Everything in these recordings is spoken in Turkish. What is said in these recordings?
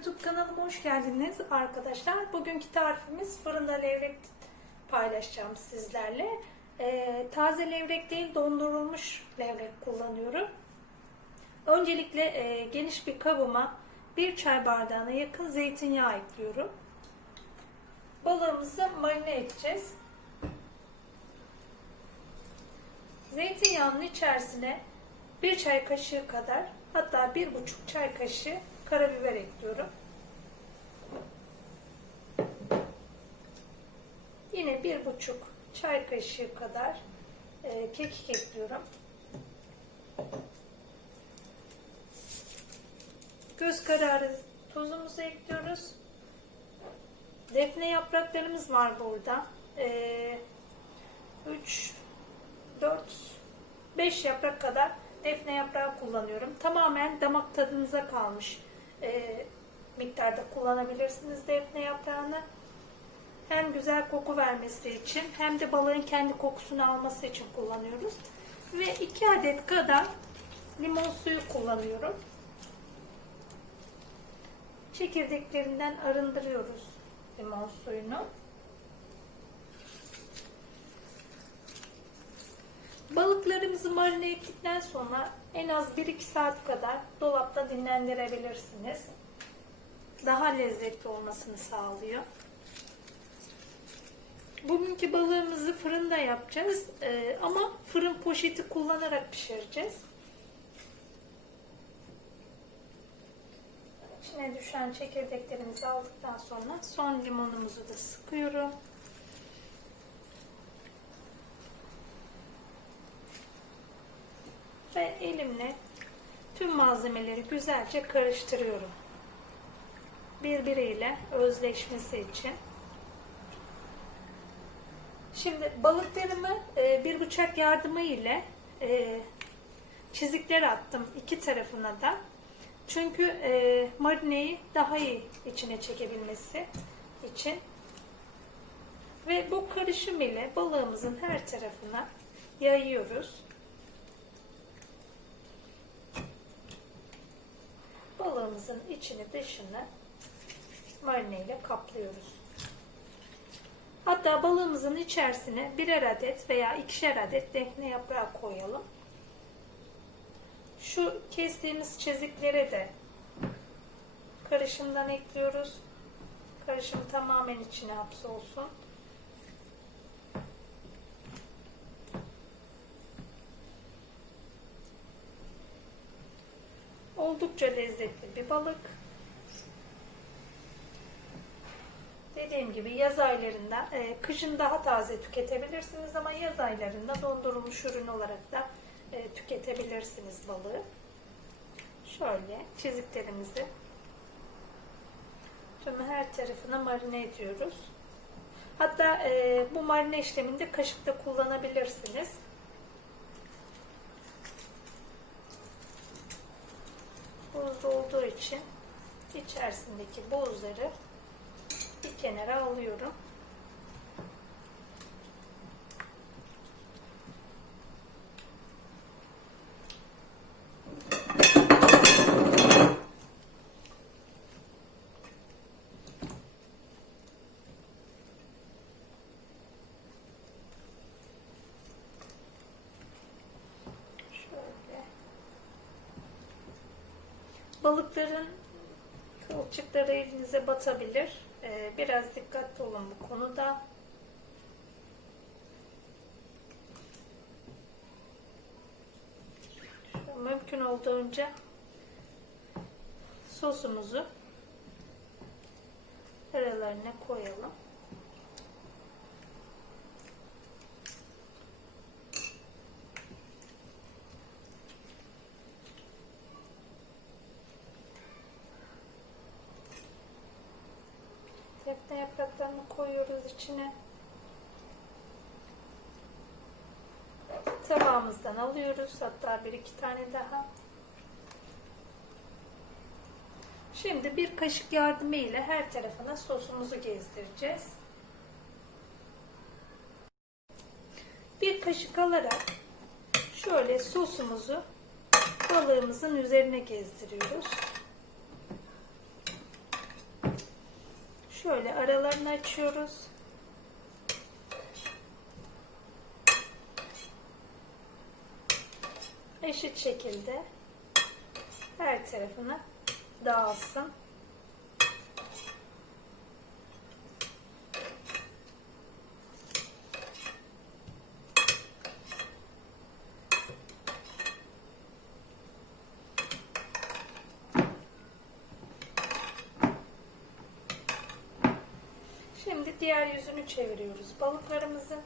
YouTube kanalıma hoş geldiniz arkadaşlar. Bugünkü tarifimiz fırında levrek paylaşacağım sizlerle. Ee, taze levrek değil dondurulmuş levrek kullanıyorum. Öncelikle e, geniş bir kabıma bir çay bardağına yakın zeytinyağı ekliyorum. Balığımızı marine edeceğiz. Zeytinyağının içerisine bir çay kaşığı kadar hatta bir buçuk çay kaşığı karabiber ekliyorum. Yine bir buçuk çay kaşığı kadar e, kekik ekliyorum. Göz kararı tuzumuzu ekliyoruz. Defne yapraklarımız var burada. E, 3 4 5 yaprak kadar defne yaprağı kullanıyorum. Tamamen damak tadınıza kalmış e, miktarda kullanabilirsiniz defne yaprağını. Hem güzel koku vermesi için hem de balığın kendi kokusunu alması için kullanıyoruz. Ve 2 adet kadar limon suyu kullanıyorum. Çekirdeklerinden arındırıyoruz limon suyunu. Balıklarımızı marine ettikten sonra en az 1-2 saat kadar dolapta dinlendirebilirsiniz. Daha lezzetli olmasını sağlıyor. Bugünkü balığımızı fırında yapacağız Ee, ama fırın poşeti kullanarak pişireceğiz. İçine düşen çekirdeklerimizi aldıktan sonra son limonumuzu da sıkıyorum. ve elimle tüm malzemeleri güzelce karıştırıyorum. Birbiriyle özleşmesi için. Şimdi balıklarımı e, bir bıçak yardımı ile e, çizikler attım iki tarafına da. Çünkü e, marineyi daha iyi içine çekebilmesi için. Ve bu karışım ile balığımızın her tarafına yayıyoruz. Balığımızın içini dışını marine ile kaplıyoruz. Hatta balığımızın içerisine birer adet veya ikişer adet defne yaprağı koyalım. Şu kestiğimiz çiziklere de karışımdan ekliyoruz. Karışım tamamen içine hapsolsun. Oldukça lezzetli bir balık. Dediğim gibi yaz aylarında, e, kışın daha taze tüketebilirsiniz ama yaz aylarında dondurulmuş ürün olarak da e, tüketebilirsiniz balığı. Şöyle çiziklerimizi tüm her tarafına marine ediyoruz. Hatta e, bu marine işleminde kaşıkta kullanabilirsiniz. Buzlu olduğu için içerisindeki buzları bir kenara alıyorum. Balıkların kılçıkları elinize batabilir. Ee, biraz dikkatli olun bu konuda. Mümkün olduğunca sosumuzu aralarına koyalım. Defne yapraklarını koyuyoruz içine. Tabağımızdan alıyoruz. Hatta bir iki tane daha. Şimdi bir kaşık yardımı ile her tarafına sosumuzu gezdireceğiz. Bir kaşık alarak şöyle sosumuzu balığımızın üzerine gezdiriyoruz. Şöyle aralarını açıyoruz. Eşit şekilde her tarafına dağılsın. Şimdi diğer yüzünü çeviriyoruz balıklarımızı.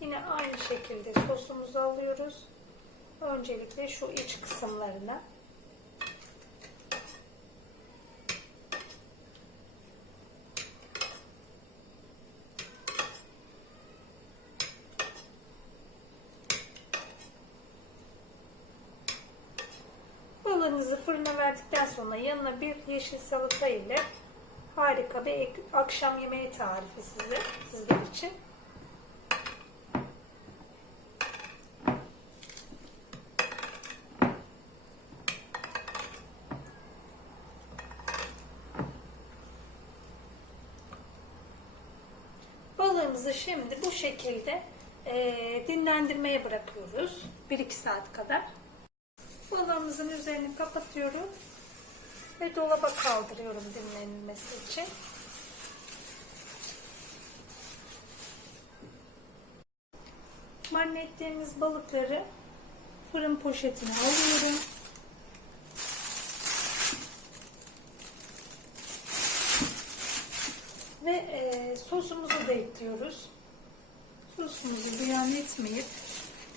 Yine aynı şekilde sosumuzu alıyoruz. Öncelikle şu iç kısımlarına. Balığınızı fırına verdikten sonra yanına bir yeşil salata ile harika bir akşam yemeği tarifi size, sizler için. Balığımızı şimdi bu şekilde eee, dinlendirmeye bırakıyoruz. 1-2 saat kadar. Balığımızın üzerini kapatıyorum ve dolaba kaldırıyorum dinlenilmesi için. Marine balıkları fırın poşetine alıyorum. Ve e, sosumuzu da ekliyoruz. Sosumuzu ziyan etmeyip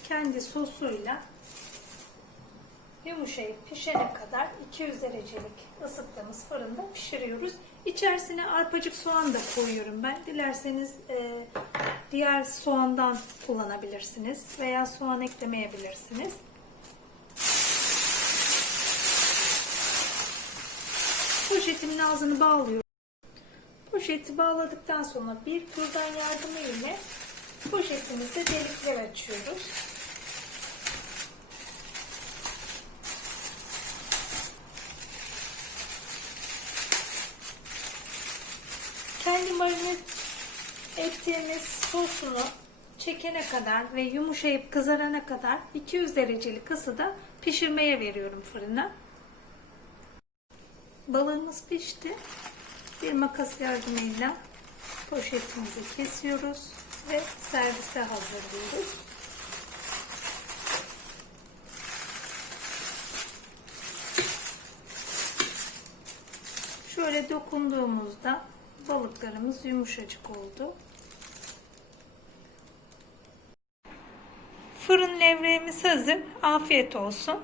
kendi sosuyla yumuşayıp pişene kadar 200 derecelik ısıttığımız fırında pişiriyoruz. İçerisine arpacık soğan da koyuyorum ben. Dilerseniz e, diğer soğandan kullanabilirsiniz veya soğan eklemeyebilirsiniz. Poşetimin ağzını bağlıyorum. Poşeti bağladıktan sonra bir kürdan yardımı ile poşetimizde delikler açıyoruz. Kendi marine ettiğimiz sosunu çekene kadar ve yumuşayıp kızarana kadar 200 derecelik ısıda pişirmeye veriyorum fırına. Balığımız pişti. Bir makas yardımıyla poşetimizi kesiyoruz ve servise hazırlıyoruz. Şöyle dokunduğumuzda balıklarımız yumuşacık oldu. Fırın levreğimiz hazır. Afiyet olsun.